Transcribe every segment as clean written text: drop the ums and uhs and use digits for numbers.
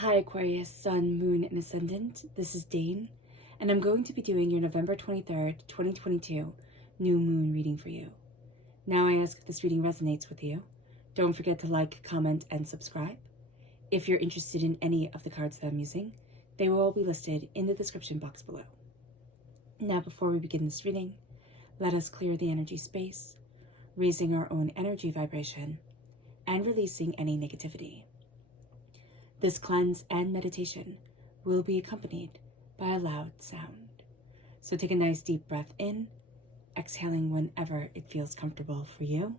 Hi Aquarius, Sun, Moon, and Ascendant. This is Dane, and I'm going to be doing your November 23rd, 2022 New Moon reading for you. Now I ask if this reading resonates with you. Don't forget to like, comment, and subscribe. If you're interested in any of the cards that I'm using, they will all be listed in the description box below. Now before we begin this reading, let us clear the energy space, raising our own energy vibration, and releasing any negativity. This cleanse and meditation will be accompanied by a loud sound. So take a nice deep breath in, exhaling whenever it feels comfortable for you.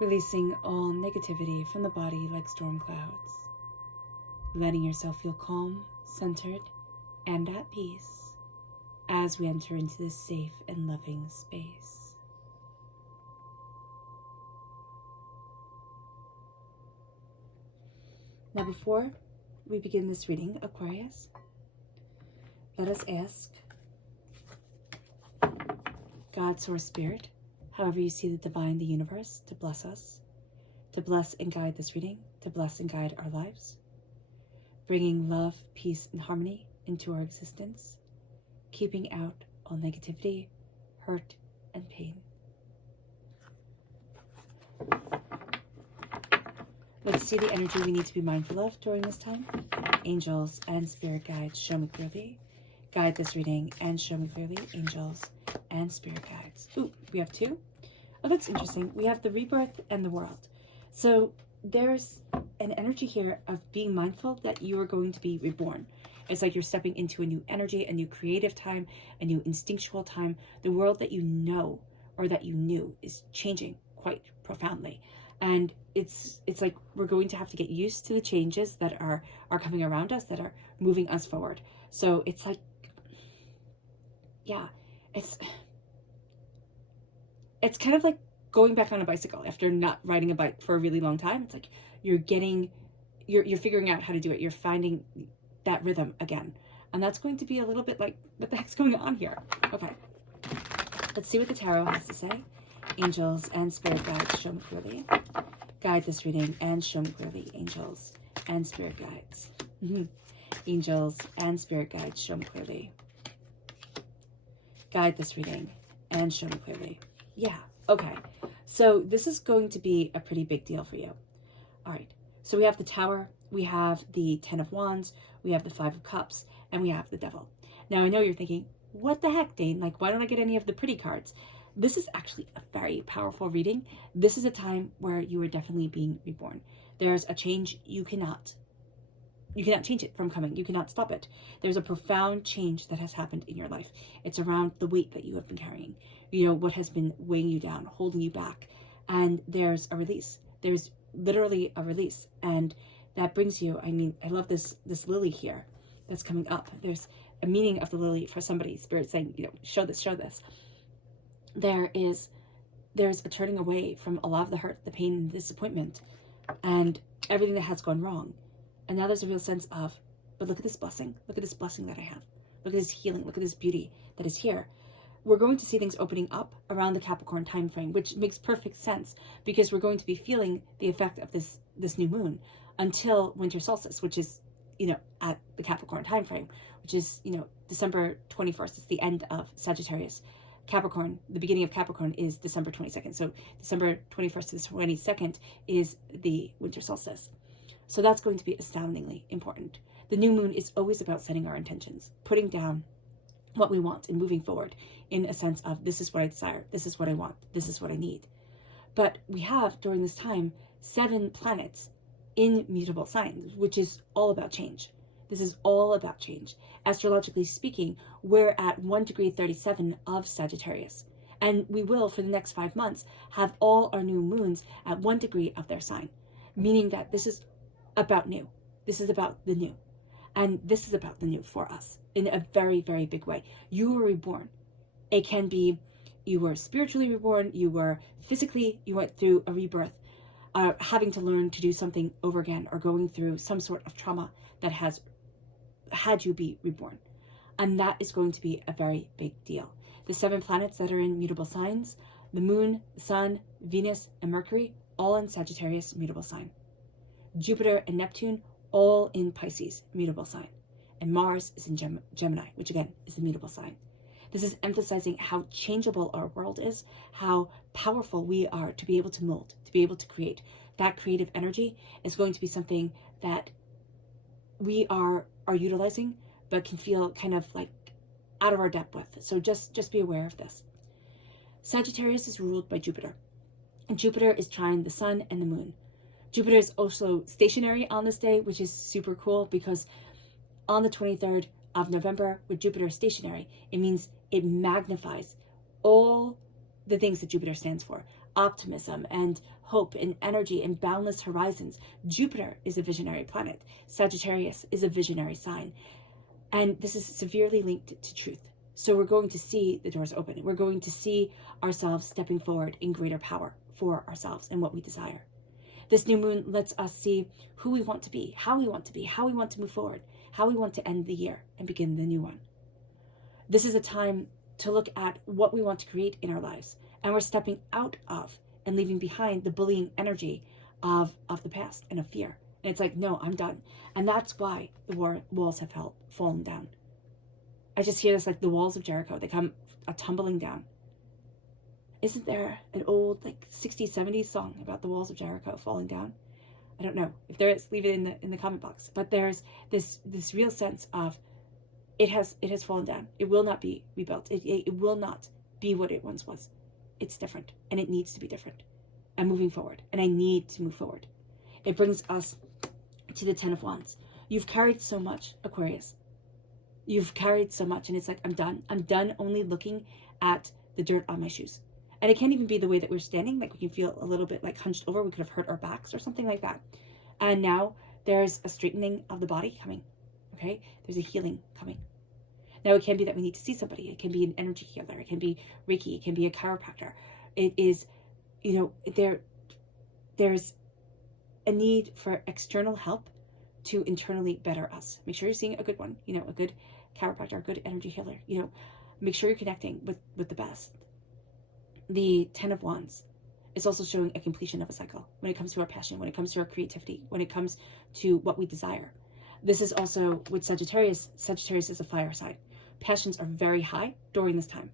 Releasing all negativity from the body like storm clouds. Letting yourself feel calm, centered, and at peace as we enter into this safe and loving space. Now before we begin this reading, Aquarius, let us ask God, Source, Spirit, however you see the divine, the universe, to bless us, to bless and guide this reading, to bless and guide our lives, bringing love, peace, and harmony into our existence, keeping out all negativity, hurt, and pain. Let's see the energy we need to be mindful of during this time. Angels and spirit guides, show me clearly. Guide this reading and show me clearly, angels and spirit guides. Ooh, we have two. Oh, that's interesting. We have the rebirth and the world. So there's an energy here of being mindful that you are going to be reborn. It's like you're stepping into a new energy, a new creative time, a new instinctual time. The world that you know or that you knew is changing quite profoundly. And it's like we're going to have to get used to the changes that are coming around us, that are moving us forward. So it's like, yeah, it's kind of like going back on a bicycle after not riding a bike for a really long time. It's like you're figuring out how to do it. You're finding that rhythm again. And that's going to be a little bit like, what the heck's going on here? Okay, let's see what the tarot has to say. Angels and spirit guides, show me clearly. Guide this reading and show me clearly, angels and spirit guides. Angels and spirit guides, show me clearly. Guide this reading and show me clearly. Yeah, okay. So this is going to be a pretty big deal for you. All right, so we have the Tower, we have the Ten of Wands, we have the Five of Cups, and we have the Devil. Now I know you're thinking, what the heck, Dane? Like, why don't I get any of the pretty cards? This is actually a very powerful reading. This is a time where you are definitely being reborn. There's a change you cannot change it from coming. You cannot stop it. There's a profound change that has happened in your life. It's around the weight that you have been carrying. You know, what has been weighing you down, holding you back. And there's a release. There's literally a release. And that brings you, I mean, I love this lily here that's coming up. There's a meaning of the lily for somebody. Spirit saying, you know, show this, show this. There's a turning away from a lot of the hurt, the pain, and disappointment, and everything that has gone wrong. And now there's a real sense of, but look at this blessing. Look at this blessing that I have. Look at this healing. Look at this beauty that is here. We're going to see things opening up around the Capricorn time frame, which makes perfect sense because we're going to be feeling the effect of this new moon until winter solstice, which is, you know, at the Capricorn time frame, which is, you know, December 21st. It's the end of Sagittarius. Capricorn, the beginning of Capricorn is December 22nd. So December 21st to the 22nd is the winter solstice. So that's going to be astoundingly important. The new moon is always about setting our intentions, putting down what we want and moving forward in a sense of, this is what I desire, this is what I want, this is what I need. But we have, during this time, 7 planets in mutable signs, which is all about change. This is all about change. Astrologically speaking, we're at 1 degree 37 of Sagittarius. And we will, for the next 5 months, have all our new moons at 1 degree of their sign, meaning that this is about new. This is about the new. And this is about the new for us in a very, very big way. You were reborn. It can be you were spiritually reborn, you were physically, you went through a rebirth, having to learn to do something over again, or going through some sort of trauma that has had you be reborn. And that is going to be a very big deal. The 7 planets that are in mutable signs, the moon, the sun, Venus, and Mercury, all in Sagittarius, mutable sign. Jupiter and Neptune, all in Pisces, mutable sign. And Mars is in Gemini, which again is a mutable sign. This is emphasizing how changeable our world is, how powerful we are to be able to mold, to be able to create. That creative energy is going to be something that we are utilizing, but can feel kind of like out of our depth with. So just be aware of this. Sagittarius is ruled by Jupiter. And Jupiter is trine the sun and the moon. Jupiter is also stationary on this day, which is super cool, because on the 23rd of November, with Jupiter stationary, it means it magnifies all the things that Jupiter stands for. Optimism and hope and energy and boundless horizons. Jupiter is a visionary planet. Sagittarius is a visionary sign. And this is severely linked to truth. So we're going to see the doors open. We're going to see ourselves stepping forward in greater power for ourselves and what we desire. This new moon lets us see who we want to be, how we want to be, how we want to move forward, how we want to end the year and begin the new one. This is a time to look at what we want to create in our lives. And we're stepping out of and leaving behind the bullying energy of the past and of fear. And it's like, no, I'm done. And that's why the walls have fallen down. I just hear this like the walls of Jericho. They come tumbling down. Isn't there an old like 60s, 70s song about the walls of Jericho falling down? I don't know. If there is, leave it in the comment box. But there's this real sense of it has fallen down. It will not be rebuilt. It will not be what it once was. It's different, and it needs to be different. I'm moving forward, and I need to move forward. It brings us to the 10 of Wands. You've carried so much, Aquarius. You've carried so much, and it's like, I'm done. I'm done only looking at the dirt on my shoes. And it can't even be the way that we're standing. Like we can feel a little bit like hunched over. We could have hurt our backs or something like that. And now there's a straightening of the body coming. Okay? There's a healing coming. Now it can be that we need to see somebody. It can be an energy healer. It can be Reiki. It can be a chiropractor. It is, there's a need for external help to internally better us. Make sure you're seeing a good one, a good chiropractor, a good energy healer, make sure you're connecting with the best. The 10 of Wands is also showing a completion of a cycle when it comes to our passion, when it comes to our creativity, when it comes to what we desire. This is also with Sagittarius. Sagittarius is a fire sign. Passions are very high during this time.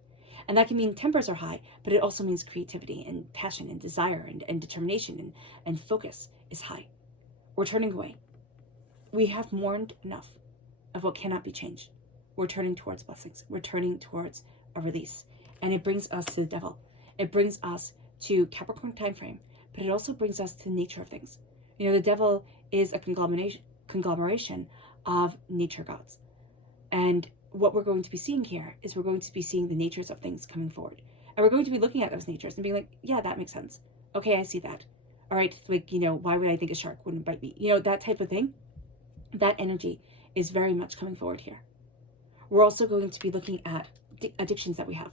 And that can mean tempers are high, but it also means creativity and passion and desire and determination and focus is high. We're turning away. We have mourned enough of what cannot be changed. We're turning towards blessings. We're turning towards a release. And it brings us to the devil. It brings us to Capricorn time frame, but it also brings us to the nature of things. The devil is a conglomeration of nature gods. And what we're going to be seeing here is we're going to be seeing the natures of things coming forward. And we're going to be looking at those natures and being like, yeah, that makes sense. Okay, I see that. All right, like, why would I think a shark wouldn't bite me? That type of thing. That energy is very much coming forward here. We're also going to be looking at addictions that we have.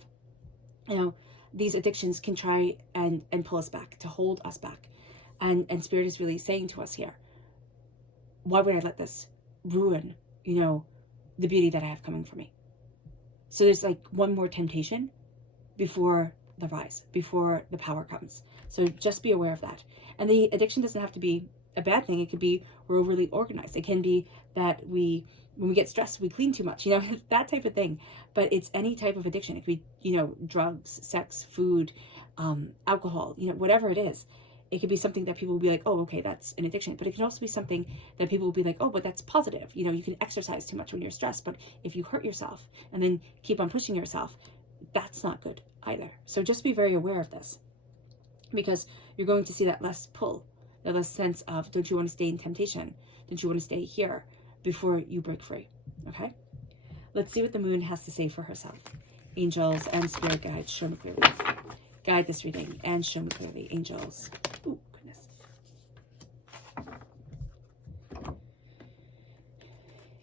These addictions can try and pull us back, to hold us back. And Spirit is really saying to us here, why would I let this ruin, the beauty that I have coming for me? So there's like one more temptation before the rise, before the power comes. So just be aware of that. And the addiction doesn't have to be a bad thing. It could be we're overly organized. It can be that when we get stressed, we clean too much, that type of thing. But it's any type of addiction. It could be, drugs, sex, food, alcohol, whatever it is. It could be something that people will be like, oh, okay, that's an addiction. But it can also be something that people will be like, oh, but that's positive. You can exercise too much when you're stressed. But if you hurt yourself and then keep on pushing yourself, that's not good either. So just be very aware of this, because you're going to see that less pull, that less sense of, don't you want to stay in temptation? Don't you want to stay here before you break free? Okay? Let's see what the moon has to say for herself. Angels and spirit guides, show me clearly. Guide this reading and show me clearly, angels. Oh, goodness.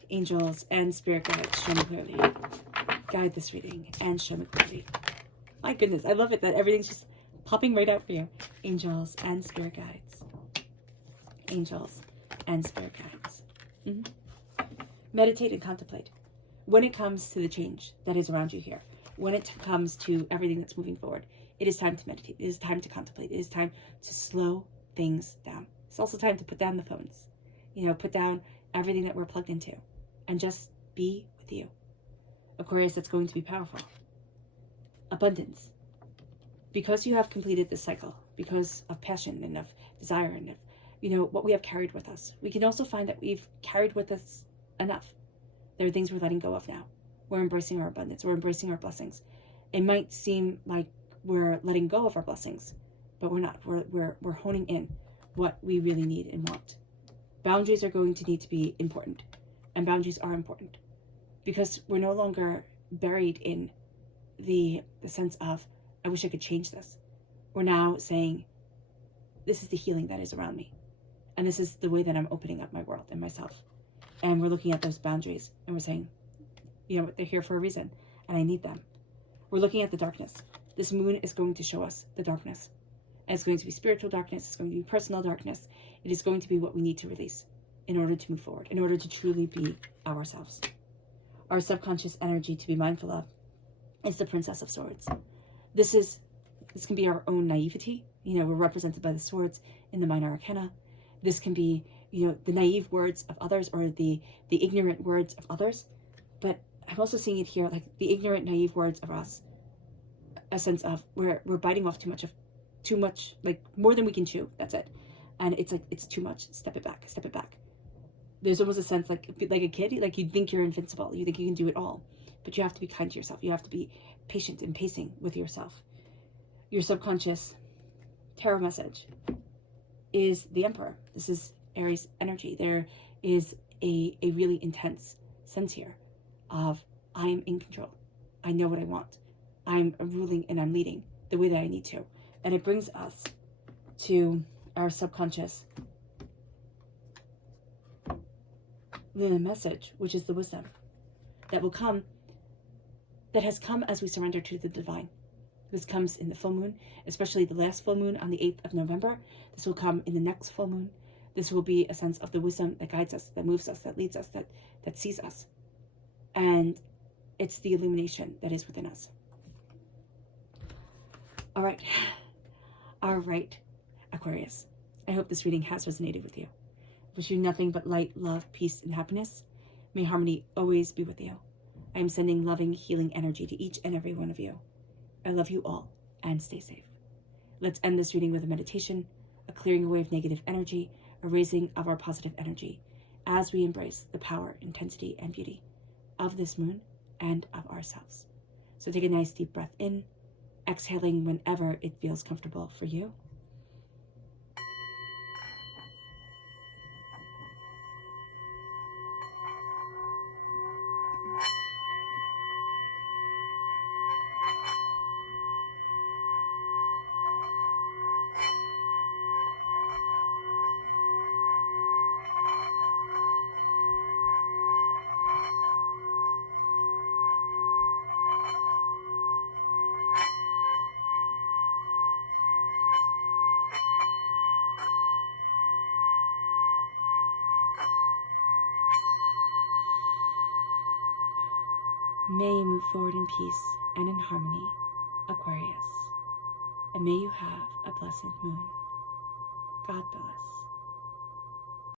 Angels and spirit guides, show me clearly. Guide this reading and show me clearly. My goodness, I love it that everything's just popping right out for you. Angels and spirit guides. Angels and spirit guides. Meditate and contemplate. When it comes to the change that is around you here, when it comes to everything that's moving forward, it is time to meditate. It is time to contemplate. It is time to slow things down. It's also time to put down the phones. You know, put down everything that we're plugged into and just be with you. Aquarius, that's going to be powerful. Abundance. Because you have completed this cycle, because of passion and of desire and of, you know, what we have carried with us, we can also find that we've carried with us enough. There are things we're letting go of now. We're embracing our abundance. We're embracing our blessings. It might seem like we're letting go of our blessings, but we're not. We're honing in what we really need and want. Boundaries are going to need to be important, and boundaries are important because we're no longer buried in the sense of, I wish I could change this. We're now saying, this is the healing that is around me, and this is the way that I'm opening up my world and myself. And we're looking at those boundaries and we're saying, you know what, they're here for a reason and I need them. We're looking at the darkness. This moon is going to show us the darkness. And it's going to be spiritual darkness. It's going to be personal darkness. It is going to be what we need to release in order to move forward, in order to truly be ourselves. Our subconscious energy to be mindful of is the Princess of Swords. This can be our own naivety. You know, we're represented by the swords in the minor arcana. This can be, you know, the naive words of others or the ignorant words of others. But I'm also seeing it here, like the ignorant, naive words of us. A sense of we're biting off too much, like more than we can chew. That's it. And it's like, it's too much. Step it back, step it back. There's almost a sense like a kid, like you think you're invincible. You think you can do it all. But you have to be kind to yourself. You have to be patient and pacing with yourself. Your subconscious tarot message is the Emperor. This is Aries energy. There is a really intense sense here of I'm in control. I know what I want. I'm ruling and I'm leading the way that I need to. And it brings us to our subconscious the message, which is the wisdom that will come, that has come as we surrender to the divine. This comes in the full moon, especially the last full moon on the 8th of November. This will come in the next full moon. This will be a sense of the wisdom that guides us, that moves us, that leads us, that sees us. And it's the illumination that is within us. All right, Aquarius. I hope this reading has resonated with you. Wish you nothing but light, love, peace, and happiness. May harmony always be with you. I am sending loving, healing energy to each and every one of you. I love you all, and stay safe. Let's end this reading with a meditation, a clearing away of negative energy, a raising of our positive energy, as we embrace the power, intensity, and beauty of this moon and of ourselves. So take a nice deep breath in, exhaling whenever it feels comfortable for you. May you move forward in peace and in harmony, Aquarius. And may you have a blessed moon. God bless.